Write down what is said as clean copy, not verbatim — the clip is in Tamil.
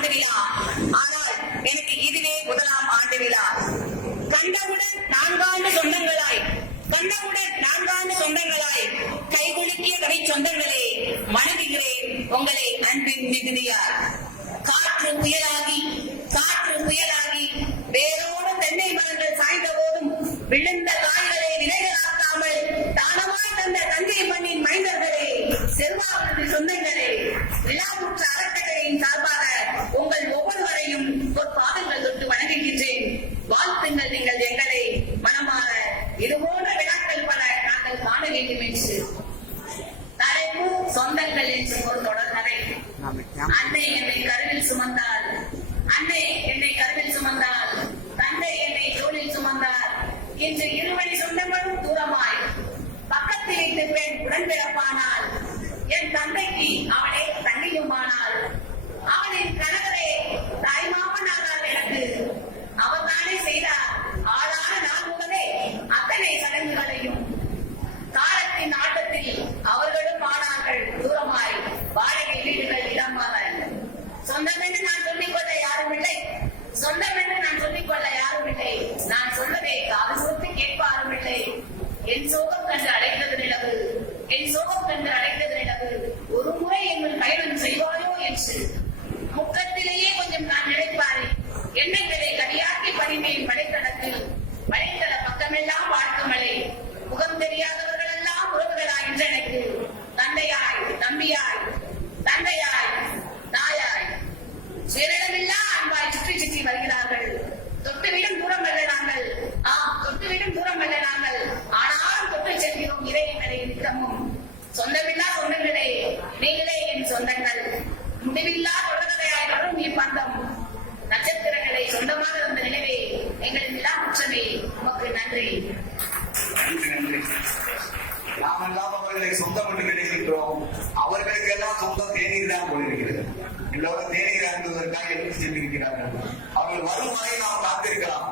ஆண்டு விழா. ஆனால் எனக்கு இதுவே முதலாம் ஆண்டு விழா. கண்டவுடன் நான்காண்டு சொந்தங்களாய் கைகுலுக்கிய கதை சொந்தங்களே, வணங்குகிறேன் உங்களை அன்பின் மிகுதியார். காற்று புயலாகி வேரோடு தென்னை மரங்கள் சாய்ந்த போதும் விழுந்த காய்களை விதைகளாக்காமல் தானமாய் தந்த தந்தை மண்ணின் மைந்தர்களே, செல்வாக்கு சொந்தங்களே, விழாவுற்ற அறக்கட்டளையின் சார்பாக உங்கள் ஒவ்வொருவரையும் ஒரு பாதங்கள் தொட்டு வணங்குகின்றேன். வாழ்த்துங்கள் நீங்கள் எங்களை மனமாற. இது போன்ற விழாக்கள் பல நாங்கள் காண வேண்டும் என்று தலைப்பு சொந்தங்கள் என்று ஒரு தொடர்கதை. அன்னை என்னை கருவில் சுமந்தாள், தந்தை என்னை தோளில் சுமந்தார். இன்று இருவழி சொந்தங்களும் தூரமாய் பக்கத்தில் இட்டு பெண் உடன்பிறப்பானால், என் தந்தைக்கு அவளே தண்ணியுமானால், அவளின் கணவரே தாய்மாமனானார் எனக்கு. அவர்தானே செய்தார் ஆளான நாள் முதலே அத்தனை சடங்குகளையும். காலத்தின் ஆட்டத்தில் அவர்களும் ஆனார்கள் தூரமாய் வாடகை வீடுகள் இடமாக. சொந்தம் என்று நான் சொல்லிக்கொள்ள யாரும் இல்லை, நான் சொல்வதை காது கொடுத்து கேட்பாரும் இல்லை. என் சோகம் கண்டு அடைந்தது நிலவு, ஒரு முறை எங்கள் பயணம் செய்வாயோ என்று முக்கத்திலேயே கொஞ்சம் நான் நினைப்பாரு. எண்ணங்களை கடியாக்கி பணிமேன் மலைத்தள பக்கமெல்லாம் வாழ்க்கை மலை. முகம் தெரியாதவர்கள் எல்லாம் உறவுகளாய் என்று எனக்கு தந்தையாய், தம்பியாய், தாயாய், சுயநலமில்லா அன்பாய் சுற்றி வருகிறார்கள். தொட்டுவிடும் தூரம் அல்ல நாங்கள், ஆனாலும் தொட்டு செல்கிறோம் இறைவனை நித்தமும். சொந்தமில்லா சொந்தங்களே, நீங்களே என் சொந்தங்கள். முடிவில்லா தொடர்கதையாய் வரும் இப்பந்தம். நட்சத்திரங்களை சொந்தமாக வந்த நினைவே எங்களின் விழா குற்றமே. உமக்கு நன்றி. நாமெல்லாம் அவர்களை சொந்தம் என்று நினைக்கின்றோம். அவர்களுக்கு எல்லாம் சொந்தம் தேநீர் தான் போயிருக்கிறது. எல்லோரும் தேநீர் அருந்துவதற்காக எடுத்து சென்றிருக்கிறார்கள். அவர்கள் வரும் வரை நாம் காத்திருக்கலாம்.